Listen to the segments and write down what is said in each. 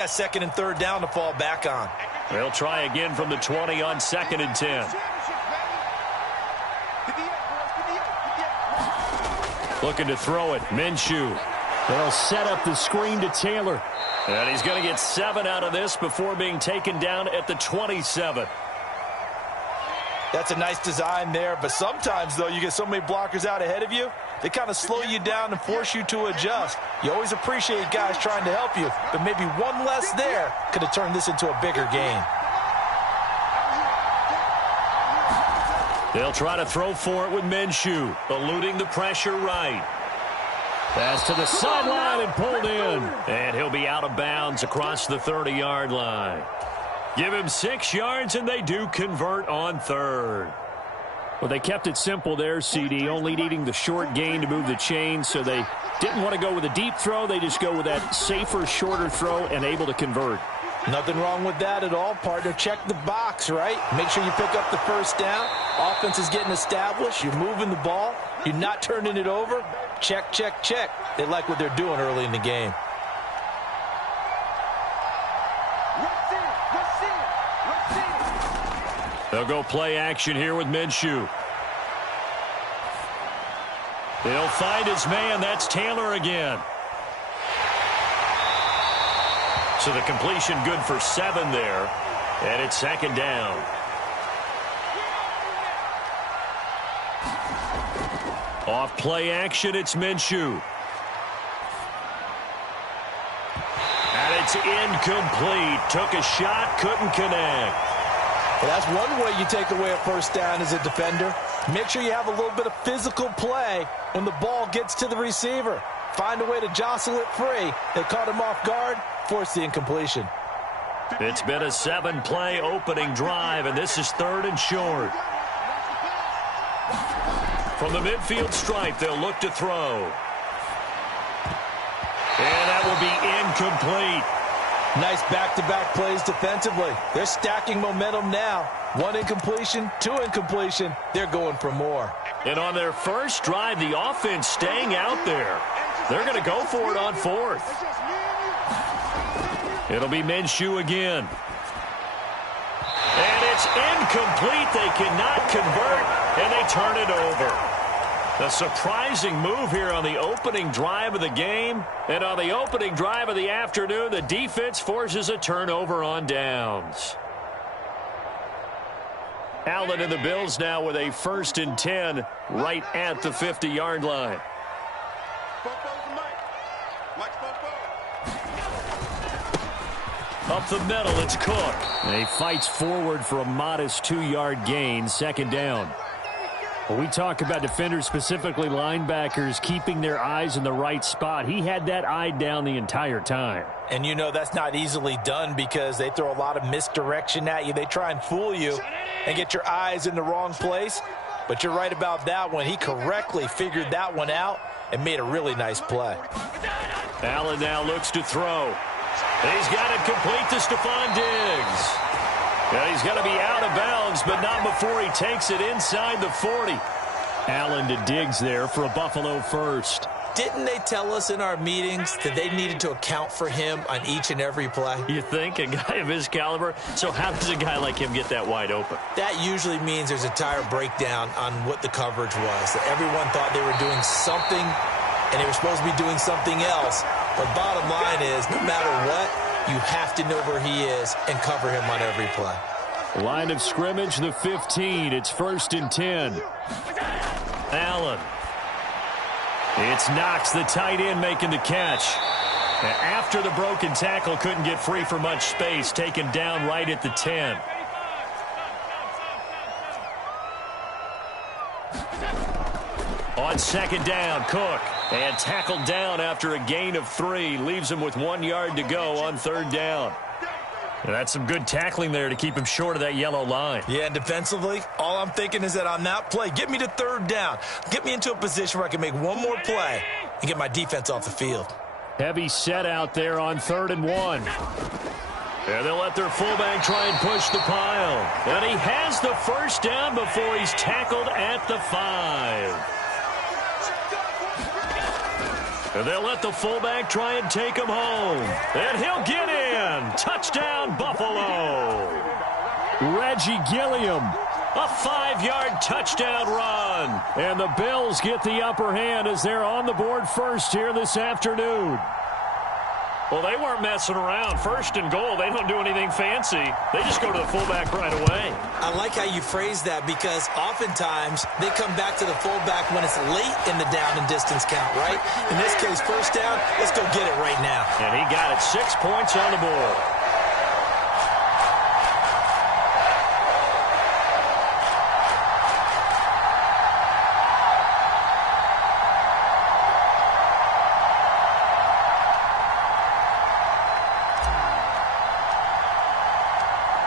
That second and third down to fall back on. They'll try again from the 20 on 2nd and 10. Looking to throw it. Minshew. They'll set up the screen to Taylor. And he's going to get 7 out of this before being taken down at the 27. That's a nice design there, but sometimes, though, you get so many blockers out ahead of you, they kind of slow you down and force you to adjust. You always appreciate guys trying to help you, but maybe one less there could have turned this into a bigger game. They'll try to throw for it with Minshew, eluding the pressure right. Pass to the sideline and pulled in. And he'll be out of bounds across the 30-yard line. Give him 6 yards, and they do convert on 3rd. Well, they kept it simple there, CD, only needing the short gain to move the chain, so they didn't want to go with a deep throw. They just go with that safer, shorter throw and able to convert. Nothing wrong with that at all, partner. Check the box, right? Make sure you pick up the first down. Offense is getting established. You're moving the ball. You're not turning it over. Check, check, check. They like what they're doing early in the game. They'll go play action here with Minshew. They'll find his man. That's Taylor again. So the completion good for 7 there. And it's 2nd down. Off play action, it's Minshew. And it's incomplete. Took a shot, couldn't connect. Well, that's one way you take away a first down as a defender. Make sure you have a little bit of physical play when the ball gets to the receiver. Find a way to jostle it free. They caught him off guard, forced the incompletion. It's been a 7-play opening drive, and this is 3rd and short. From the midfield stripe, they'll look to throw. And that will be incomplete. Nice back-to-back plays defensively. They're stacking momentum now. 1 incompletion, 2 incompletion. They're going for more. And on their first drive, the offense staying out there. They're going to go for it on 4th. It'll be Minshew again. And it's incomplete. They cannot convert, and they turn it over. A surprising move here on the opening drive of the game. And on the opening drive of the afternoon, the defense forces a turnover on downs. Allen and the Bills now with a 1st and 10 right at the 50-yard line. Up the middle, it's Cook. And he fights forward for a modest 2-yard gain, 2nd down. Well, we talk about defenders, specifically linebackers, keeping their eyes in the right spot. He had that eye down the entire time. And you know that's not easily done because they throw a lot of misdirection at you. They try and fool you and get your eyes in the wrong place. But you're right about that one. He correctly figured that one out and made a really nice play. Allen now looks to throw. He's got it complete to Stephon Diggs. Yeah, he's going to be out of bounds, but not before he takes it inside the 40. Allen to Diggs there for a Buffalo first. Didn't they tell us in our meetings that they needed to account for him on each and every play? You think? A guy of his caliber? So how does a guy like him get that wide open? That usually means there's a tire breakdown on what the coverage was. That everyone thought they were doing something, and they were supposed to be doing something else. But bottom line is, no matter what, you have to know where he is and cover him on every play. Line of scrimmage, the 15. It's 1st and 10. Allen. It's Knox, the tight end, making the catch. After the broken tackle, couldn't get free for much space. Taken down right at the 10. On 2nd down, Cook. And tackled down after a gain of 3. Leaves him with 1 yard to go on 3rd down. And that's some good tackling there to keep him short of that yellow line. Yeah, and defensively, all I'm thinking is that on that play, get me to 3rd down. Get me into a position where I can make one more play and get my defense off the field. Heavy set out there on 3rd and 1. And they'll let their fullback try and push the pile. And he has the first down before he's tackled at the 5. And they'll let the fullback try and take him home. And he'll get in. Buffalo. Reggie Gilliam, a 5-yard touchdown run. And the Bills get the upper hand as they're on the board first here this afternoon. Well, they weren't messing around. First and goal, they don't do anything fancy. They just go to the fullback right away. I like how you phrase that because oftentimes they come back to the fullback when it's late in the down and distance count, right? In this case, first down, let's go get it right now. And he got it, 6 points on the board.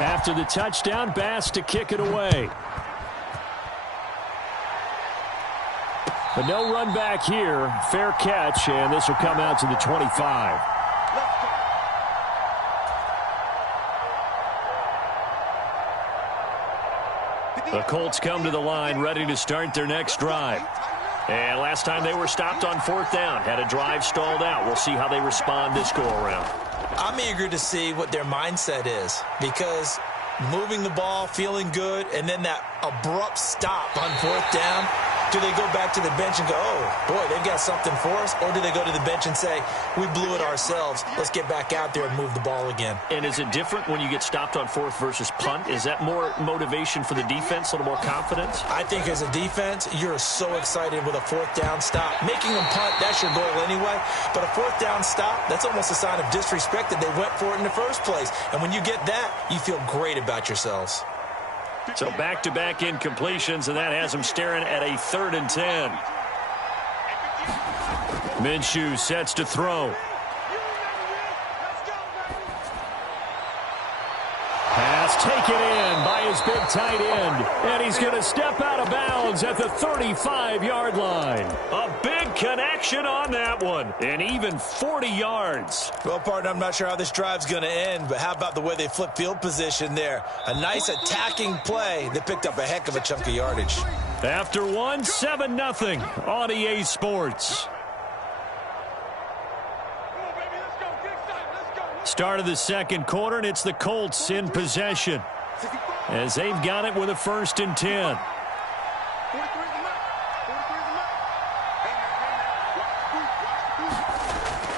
After the touchdown, Bass to kick it away. But no run back here. Fair catch, and this will come out to the 25. The Colts come to the line, ready to start their next drive. And last time they were stopped on 4th down, had a drive stalled out. We'll see how they respond this go-around. I'm eager to see what their mindset is because moving the ball, feeling good, and then that abrupt stop on 4th down, do they go back to the bench and go, oh, boy, they've got something for us? Or do they go to the bench and say, we blew it ourselves. Let's get back out there and move the ball again. And is it different when you get stopped on 4th versus punt? Is that more motivation for the defense, a little more confidence? I think as a defense, you're so excited with a 4th down stop. Making them punt, that's your goal anyway. But a 4th down stop, that's almost a sign of disrespect that they went for it in the first place. And when you get that, you feel great about yourselves. So back-to-back incompletions, and that has them staring at a 3rd and 10. Minshew sets to throw. Pass taken in by his big tight end, and he's going to step out of bounds at the 35-yard line. A big connection on that one, and even 40 yards. Well, partner, I'm not sure how this drive's going to end, but how about the way they flip field position there? A nice attacking play that picked up a heck of a chunk of yardage. After one, 7-0 on EA Sports. Start of the second quarter, and it's the Colts in possession as they've got it with a 1st and 10.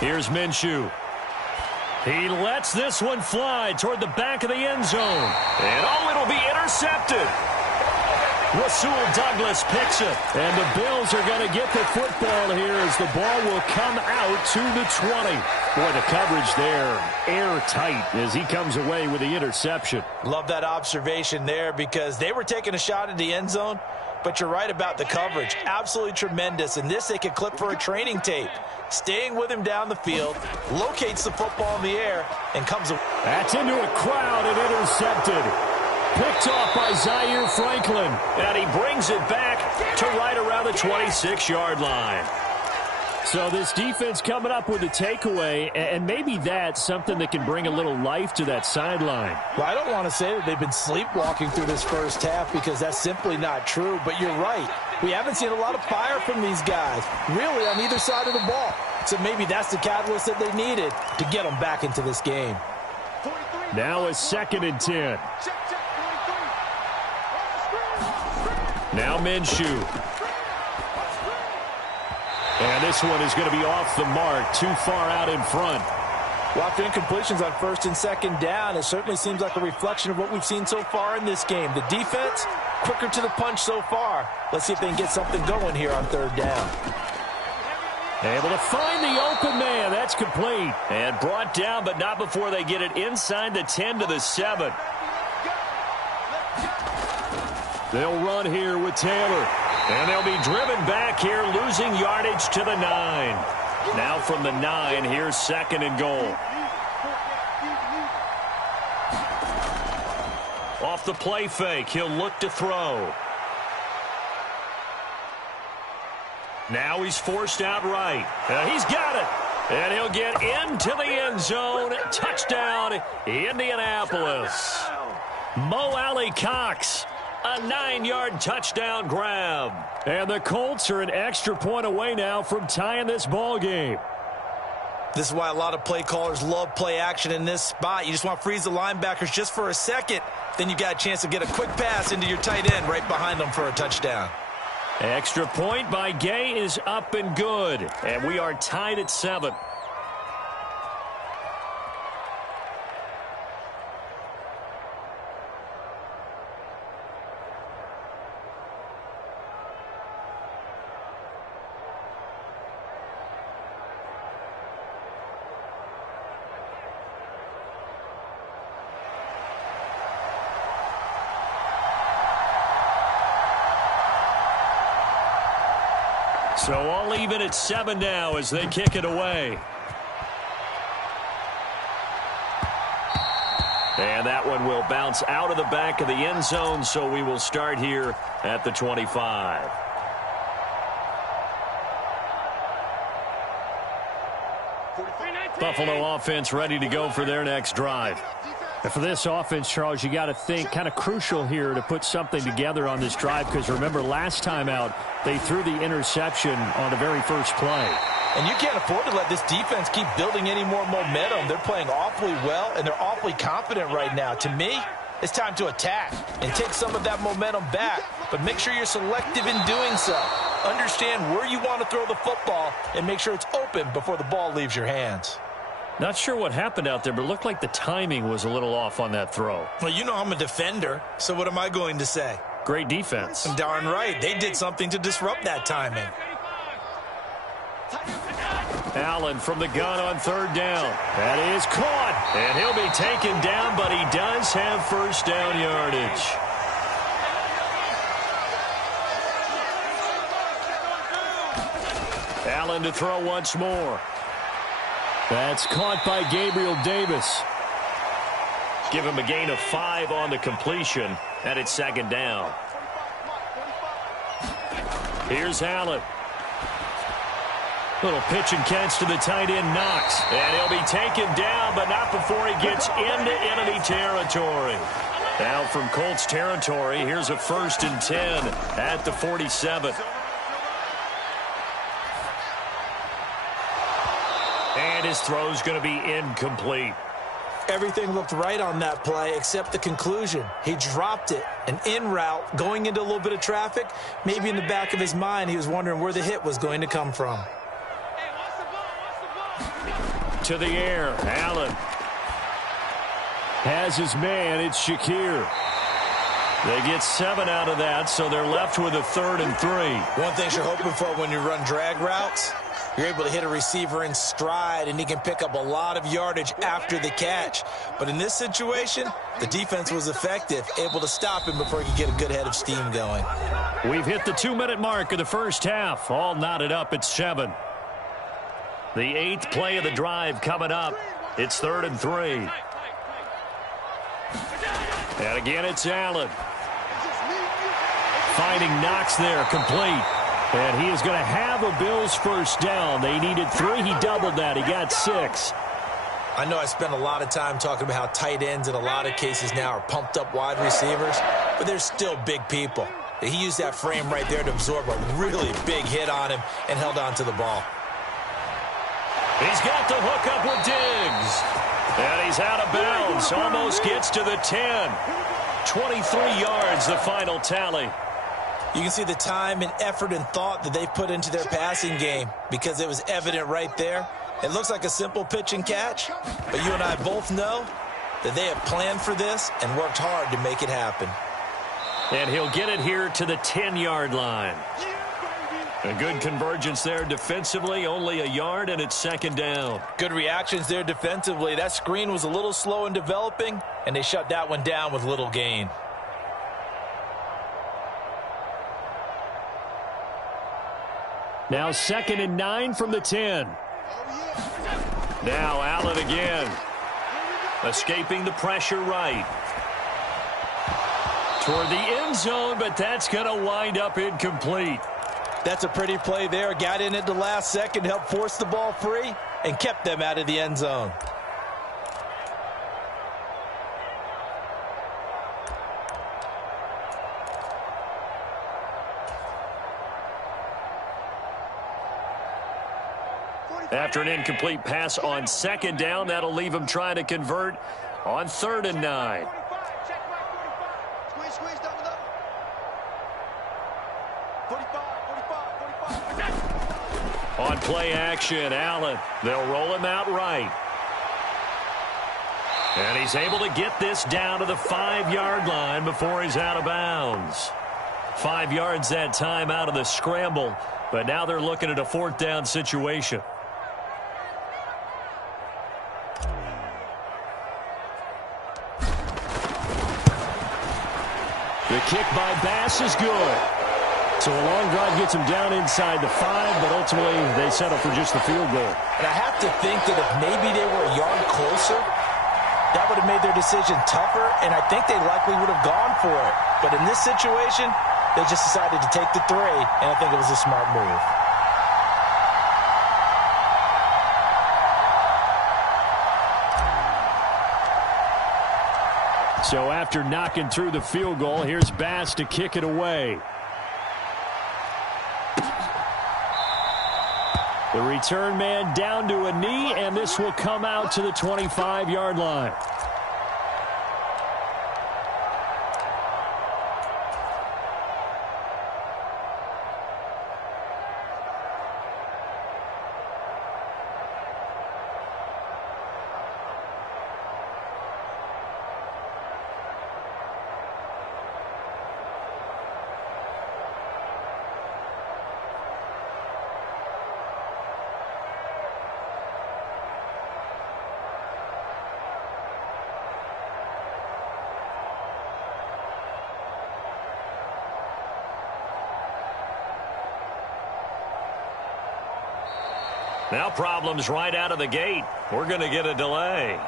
Here's Minshew. He lets this one fly toward the back of the end zone. And oh, it'll be intercepted. Rasul Douglas picks it. And the Bills are going to get the football here as the ball will come out to the 20. Boy, the coverage there airtight as he comes away with the interception. Love that observation there because they were taking a shot at the end zone, but you're right about the coverage. Absolutely tremendous. And this they could clip for a training tape. Staying with him down the field, locates the football in the air, and comes. That's into a crowd and intercepted. Picked off by Zaire Franklin. And he brings it back to right around the 26-yard line. So this defense coming up with a takeaway, and maybe that's something that can bring a little life to that sideline. Well, I don't want to say that they've been sleepwalking through this first half because that's simply not true, but you're right. We haven't seen a lot of fire from these guys, really, on either side of the ball. So maybe that's the catalyst that they needed to get them back into this game. Now a 2nd and 10. Now Minshew. And this one is going to be off the mark, too far out in front. Well, after incompletions on 1st and 2nd down, it certainly seems like a reflection of what we've seen so far in this game. The defense, quicker to the punch so far. Let's see if they can get something going here on 3rd down. Able to find the open man. That's complete. And brought down, but not before they get it inside the 10 to the 7. They'll run here with Taylor. And they'll be driven back here, losing yardage to the 9. Now from the 9, here's 2nd and goal. Off the play fake, he'll look to throw. Now he's forced out right. He's got it. And he'll get into the end zone. Touchdown, Indianapolis. Mo Alley Cox. A 9-yard touchdown grab. And the Colts are an extra point away now from tying this ball game. This is why a lot of play callers love play action in this spot. You just want to freeze the linebackers just for a second. Then you got a chance to get a quick pass into your tight end right behind them for a touchdown. Extra point by Gay is up and good. And we are tied at 7. So all even at 7 now as they kick it away. And that one will bounce out of the back of the end zone, so we will start here at the 25. Buffalo offense ready to go for their next drive. And for this offense, Charles, you got to think kind of crucial here to put something together on this drive, because remember last time out they threw the interception on the very first play. And you can't afford to let this defense keep building any more momentum. They're playing awfully well, and they're awfully confident right now. To me, it's time to attack and take some of that momentum back, but make sure you're selective in doing so. Understand where you want to throw the football and make sure it's open before the ball leaves your hands. Not sure what happened out there, but it looked like the timing was a little off on that throw. Well, you know I'm a defender, so what am I going to say? Great defense. Darn right. They did something to disrupt that timing. Allen from the gun on 3rd down. That is caught. And he'll be taken down, but he does have first down yardage. Allen to throw once more. That's caught by Gabriel Davis. Give him a gain of 5 on the completion, and it's 2nd down. Here's Allen. Little pitch and catch to the tight end, Knox. And he'll be taken down, but not before he gets into enemy territory. Now from Colts territory, here's a 1st and 10 at the 47. And his throw's going to be incomplete. Everything looked right on that play except the conclusion. He dropped it, an in route, going into a little bit of traffic. Maybe in the back of his mind, he was wondering where the hit was going to come from. To the air, Allen. Has his man, it's Shakir. They get 7 out of that, so they're left with a 3rd and 3. One thing you're hoping for when you run drag routes, you're able to hit a receiver in stride, and he can pick up a lot of yardage after the catch. But in this situation, the defense was effective, able to stop him before he could get a good head of steam going. We've hit the 2-minute mark of the first half, all knotted up at 7. The 8th play of the drive coming up. It's 3rd and 3. And again, it's Allen. Finding Knox there, complete. And he is going to have a Bills first down. They needed 3. He doubled that. He got 6. I know I spent a lot of time talking about how tight ends in a lot of cases now are pumped up wide receivers, but they're still big people. He used that frame right there to absorb a really big hit on him and held on to the ball. He's got the hook up with Diggs. And he's out of bounds. Almost gets to the 10. 23 yards, the final tally. You can see the time and effort and thought that they've put into their passing game because it was evident right there. It looks like a simple pitch and catch, but you and I both know that they have planned for this and worked hard to make it happen. And he'll get it here to the 10-yard line. A good convergence there defensively, only a yard, and it's 2nd down. Good reactions there defensively. That screen was a little slow in developing, and they shut that one down with little gain. Now 2nd and 9 from the 10. Now Allen again. Escaping the pressure right. Toward the end zone, but that's going to wind up incomplete. That's a pretty play there. Got in at the last second, helped force the ball free, and kept them out of the end zone. After an incomplete pass on second down, that'll leave them trying to convert on 3rd and 9. On play action, Allen. They'll roll him out right. And he's able to get this down to the 5-yard line before he's out of bounds. 5 yards that time out of the scramble, but now they're looking at a 4th down situation. The kick by Bass is good. So a long drive gets him down inside the 5, but ultimately they settle for just the field goal. And I have to think that if maybe they were a yard closer, that would have made their decision tougher, and I think they likely would have gone for it. But in this situation, they just decided to take the 3, and I think it was a smart move. So after knocking through the field goal, here's Bass to kick it away. The return man down to a knee, and this will come out to the 25-yard line. Now problems right out of the gate. We're going to get a delay.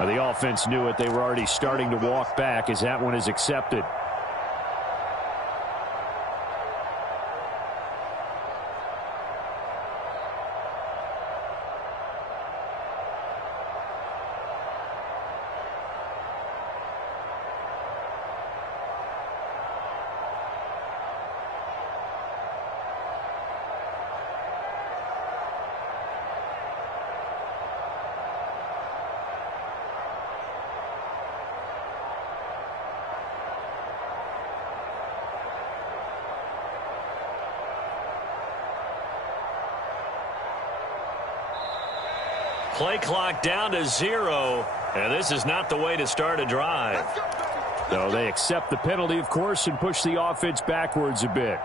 Now, the offense knew it. They were already starting to walk back as that one is accepted. Play clock down to 0, and this is not the way to start a drive. So they accept the penalty, of course, and push the offense backwards a bit.